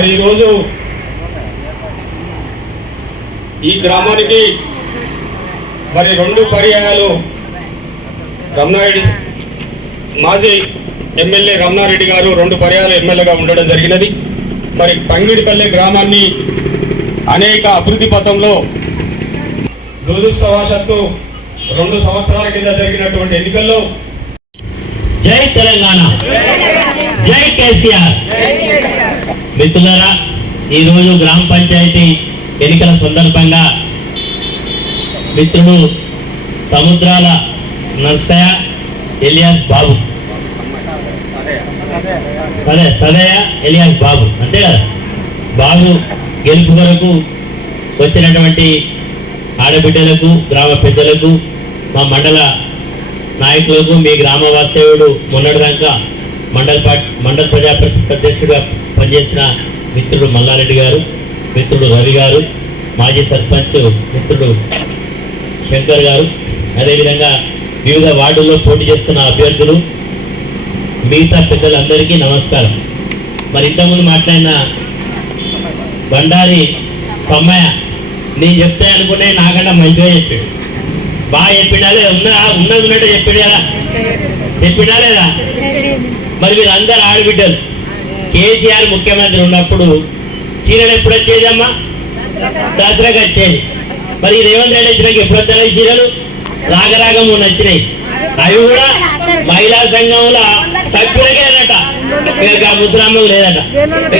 మరి ఈరోజు ఈ గ్రామానికి మరి 2 పర్యాయాలు రమణారెడ్డి మాజీ ఎమ్మెల్యే రమణారెడ్డి గారు 2 పర్యాయాలు ఎమ్మెల్యేగా ఉండడం జరిగినది. మరి తంగిడిపల్లె గ్రామాన్ని అనేక అభివృద్ధి పథంలో దురదృష్టవశాత్తు 2 సంవత్సరాల కింద జరిగినటువంటి ఎన్నికల్లో జై తెలంగాణ, జై కేసీఆర్. మిత్రులారా, ఈరోజు గ్రామ పంచాయతీ ఎన్నికల సందర్భంగా మిత్రుడు సముద్రాల నర్సయ్య ఎలియాస్ బాబు, సదయ్య ఎలియాస్ బాబు అంతే కదా, బాబు గెలుపు కొరకు వచ్చినటువంటి ఆడబిడ్డలకు, గ్రామ పెద్దలకు, మా మండల నాయకులకు, మీ గ్రామ వాస్తవ్యుడు మొన్నటిదాకా మండల ప్రజా పరిషత్ అధ్యక్షుడిగా పనిచేసిన మిత్రుడు మల్లారెడ్డి గారు, మిత్రుడు రవి గారు, మాజీ సర్పంచ్ మిత్రుడు శంకర్ గారు, అదేవిధంగా వివిధ వార్డుల్లో పోటీ చేస్తున్న అభ్యర్థులు, మిగతా పెద్దలందరికీ నమస్కారం. మరి ఇంతకుముందు మాట్లాడిన బండారి సమ్మయ్య నేను చెప్తే అనుకునే నాకన్నా మంచిగా చెప్పాడు, బాగా చెప్పినాలే, ఉన్నది ఉన్నట్టు చెప్పాడు కదా, చెప్పినా లేదా? మరి మీరు అందరు ఆడబిడ్డలు, కేసీఆర్ ముఖ్యమంత్రి ఉన్నప్పుడు చీరలు ఎప్పుడు వచ్చేదమ్మా? దసరాకి వచ్చేది. మరి రేవంత్ రెడ్డి వచ్చినాక ఎప్పుడు వస్తాయి చీరలు? రాగరాగం నచ్చినాయి. అవి కూడా మహిళా సంఘంలో సభ్యులకేనట, ముసలమ్మకు లేదట,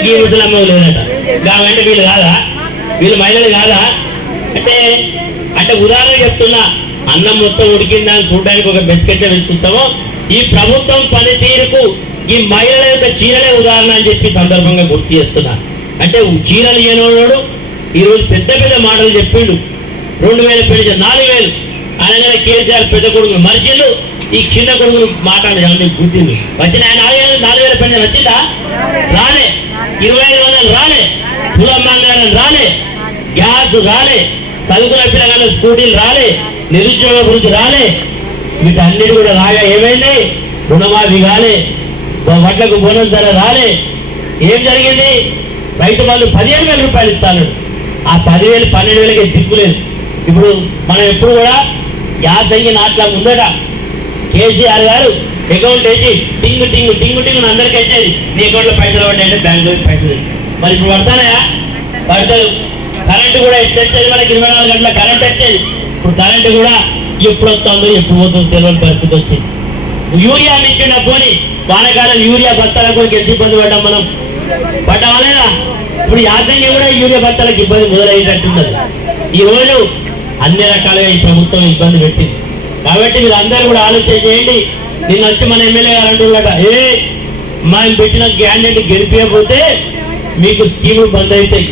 ఈ ముసలమ్మకు లేదట. అంటే వీళ్ళు కాదా? వీళ్ళు మహిళలు కాదా? అంటే ఉదాహరణ చెప్తున్నా, అన్నం మొత్తం ఉడికిందని చూడడానికి ఒక బెస్కెట్ వెళ్తుంటామో, ఈ ప్రభుత్వం పనితీరుకు ఈ మహిళల యొక్క చీరలే ఉదాహరణ అని చెప్పి సందర్భంగా గుర్తు చేస్తున్నా. అంటే చీరలు ఇయ్యనోడు ఈరోజు పెద్ద పెద్ద మాటలు చెప్పిండు. 2000 పెంచి 4000 అనగానే కేసీఆర్ పెద్ద కొడుకులు మరిచిళ్ళు, ఈ చిన్న కొడుకులు మాట్లాడే గుర్తిండు. వచ్చిన 4000 పెన్షన్ వచ్చిందా? రాలే. 2500 రాలే. కులమంగారం రాలే. గ్యాస్ రాలే. చదువుకున్న పిల్లల స్కూటీలు రాలే. నిరుద్యోగ వృద్ధి రాలే. వీటన్నిటి కూడా రాగా ఏమైంది? రుణమాఫీ కాలే, వడ్లకు బోనస్ ధర రాలే. ఏం జరిగింది? రైతు బంధు 15,000 రూపాయలు ఇస్తాడు. ఆ 10,000 12,000కే దిక్కులేదు. ఇప్పుడు మనం ఎప్పుడు కూడా యాసంగి నాట్లా ముందట కేసీఆర్ గారు అకౌంట్ వేసి టింగు టింగు టింగు టింగు అందరికీ వచ్చేది, నీ అకౌంట్లో పైసలు పడ్డాయంటే బ్యాంకులో పైసలు. మరి ఇప్పుడు పడతానయా? పడతారు. కరెంటు కూడా ఎట్టేది, మనకి 24 గంటల కరెంట్ వచ్చేది. ఇప్పుడు కరెంటు కూడా ఎప్పుడు వస్తుందో ఎప్పుడు పోతుందో తెలియని పరిస్థితి వచ్చింది. యూరియా మించిన పోని వానకాలం యూరియా బత్తాలకు ఎంత ఇబ్బంది పడ్డాం మనం, పడ్డామనేనా? ఇప్పుడు యాసంగి కూడా యూరియా బత్తాలకు ఇబ్బంది మొదలయ్యేటట్టున్నది. ఈరోజు అన్ని రకాలుగా ఈ ప్రభుత్వం ఇబ్బంది పెట్టింది. కాబట్టి మీరు అందరూ కూడా ఆలోచన చేయండి. నిన్న వచ్చి మన ఎమ్మెల్యే గారు అంటున్నాట, మనం పెట్టిన క్యాండిడేట్ గెలిపించకపోతే మీకు స్కీములు బంద్ అవుతాయి,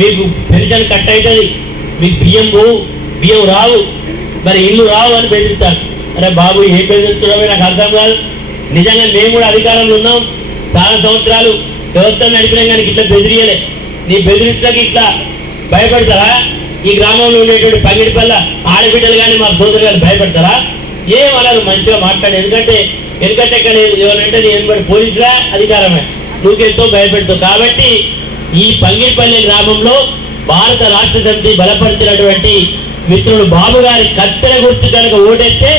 మీకు పెన్షన్ కట్ అవుతుంది, మీకు బియ్యం రావు, మరి ఇల్లు రావు అని బెదిరిస్తారు. అరే బాబు, ఏం బెదిరిస్తున్నామో నాకు అర్థం కాదు. నిజంగా మేము కూడా అధికారంలో ఉన్నాం, చాలా సంవత్సరాలు వ్యవస్థను నడిపినాం, కానీ ఇట్లా బెదిరియలే. నీ బెదిరించడానికి ఇట్లా భయపడతారా? ఈ గ్రామంలో ఉండేటువంటి పగిడిపల్ల ఆడబిడ్డలు కానీ మా సోదరు కానీ భయపడతారా? ఏమన్నారు? మంచిగా మాట్లాడు. ఎందుకంటే లేదు, ఎవరంటే నేను పోలీసులా అధికారమే, నువ్వుకెళ్తూ భయపెడతావు. కాబట్టి ఈ పంగిడిపల్లి గ్రామంలో భారత రాష్ట్ర సమితి బలపరిచినటువంటి మిత్రుడు బాబు గారి కత్తెర గుర్తు కనుక ఓటేస్తే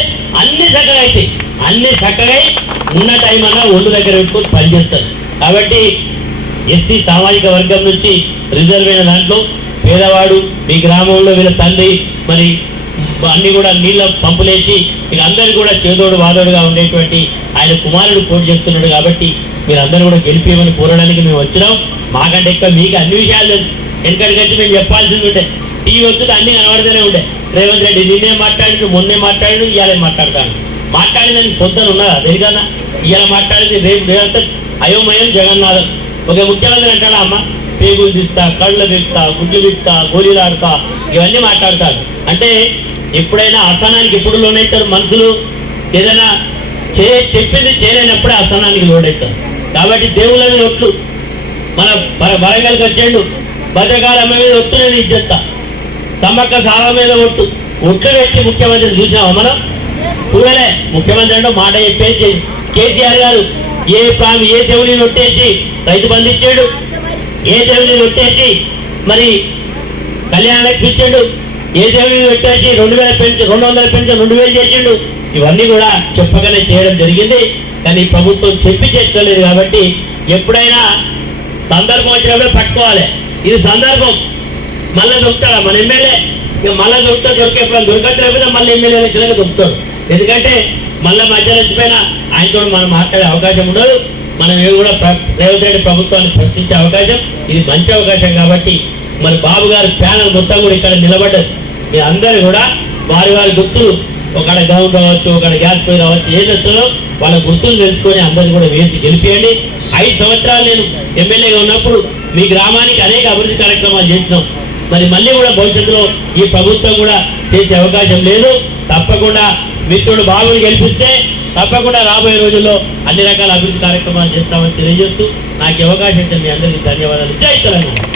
అన్ని చక్కగా అవుతాయి. అన్ని చక్కగా ఉన్న టైం అన్నా ఒళ్ళు దగ్గర పెట్టుకొని పనిచేస్తారు. కాబట్టి ఎస్సీ సామాజిక వర్గం నుంచి రిజర్వ్ అయిన దాంట్లో పేదవాడు, మీ గ్రామంలో వీళ్ళ తండ్రి మరి అన్ని కూడా నీళ్ళ పంపులేసి ఇక అందరూ కూడా చేదోడు వాదోడుగా ఉండేటువంటి ఆయన కుమారుడు పోటీ చేస్తున్నాడు. కాబట్టి మీరందరూ కూడా గెలిపేమని కోరడానికి మేము వచ్చినాం. మాకంటే ఎక్కువ మీకు అన్ని విషయాలు తెలుసు. ఎందుకంటే మేము చెప్పాల్సింది ఉండే, టీవీ వస్తుంది అన్ని కనబడుతూనే ఉండే. రేవంత్ రెడ్డి నిన్నే మాట్లాడి, మొన్నే మాట్లాడి, ఇవాళ మాట్లాడతాను. మాట్లాడిందని పొద్దున ఉన్నదా దేనికన్నా? ఇవాళ మాట్లాడింది రేపు రేవంత్ అయోమయం జగన్నాథం. ఒక ముఖ్యమంత్రి అంటాడా, అమ్మ పేగులు తీస్తా, కళ్ళు తీస్తా, గుడ్లు తీస్తా, గోళీలు ఆడుతా, ఇవన్నీ మాట్లాడతారు. అంటే ఎప్పుడైనా అసహనానికి ఎప్పుడు లోనవుతారు మనుషులు? ఏదైనా చెప్పింది చేయలేనప్పుడే అసహనానికి లోనవుతారు. కాబట్టి దేవుళ్ళని ఒట్లు మన వరంగల్కి వచ్చాడు, భద్రకాలమ్మ మీద ఒట్టు నేను ఇచ్చేస్తా, సమ్మక్క సాల మీద ఒట్లు పెట్టి ముఖ్యమంత్రిని చూసినావా మనం? చూడలే. ముఖ్యమంత్రి అంటే మాట చెప్పేసి కేసీఆర్ గారు ఏ దేవుని ఒట్టేసి రైతు బంధు ఇచ్చాడు, ఏ దేవుని పెట్టేసి మరి కళ్యాణ లక్ష్మి ఇచ్చిండు, ఏ దేవుని పెట్టేసి 2000 పెంచి 200 పెంచి 2000 చేసిండు. ఇవన్నీ కూడా చెప్పగానే చేయడం జరిగింది. కానీ ప్రభుత్వం చెప్పి చేస్తలేదు కాబట్టి ఎప్పుడైనా సందర్భం వచ్చినప్పుడే పట్టుకోవాలి. ఇది సందర్భం. మళ్ళీ దొరుకుతాడా మన ఎమ్మెల్యే? ఇక మళ్ళీ దొరికే ఎప్పుడైనా దొరకట్లేకపోతే మళ్ళీ ఎమ్మెల్యే ఎలక్షన్గా దొరుకుతాడు. ఎందుకంటే మళ్ళీ మధ్యలో వచ్చిపోయినా ఆయనతో మనం మాట్లాడే అవకాశం ఉండదు. మనం ఏవి కూడా రేవంత్ రెడ్డి ప్రభుత్వాన్ని ప్రశ్నించే అవకాశం, ఇది మంచి అవకాశం. కాబట్టి మరి బాబు గారి ప్యానల్ మొత్తం కూడా ఇక్కడ నిలబడ్డది. మీ అందరూ కూడా వారి వారి గుర్తులు, ఒకడ గౌన్ రావచ్చు, ఒకడ గ్యాస్ పై రావచ్చు, ఏది వస్తుందో వాళ్ళ గుర్తులు తెలుసుకొని అందరినీ కూడా వేసి గెలిపియండి. 5 సంవత్సరాలు నేను ఎమ్మెల్యేగా ఉన్నప్పుడు మీ గ్రామానికి అనేక అభివృద్ధి కార్యక్రమాలు చేసినాం. మరి మళ్ళీ కూడా భవిష్యత్తులో ఈ ప్రభుత్వం కూడా చేసే అవకాశం లేదు. తప్పకుండా మిత్రుడు బాబుని గెలిపిస్తే తప్పకుండా రాబోయే రోజుల్లో అన్ని రకాల అభివృద్ధి కార్యక్రమాలు చేస్తామని తెలియజేస్తూ నాకు అవకాశం ఇచ్చిన మీ అందరికీ ధన్యవాదాలు. జై తెలంగాణ.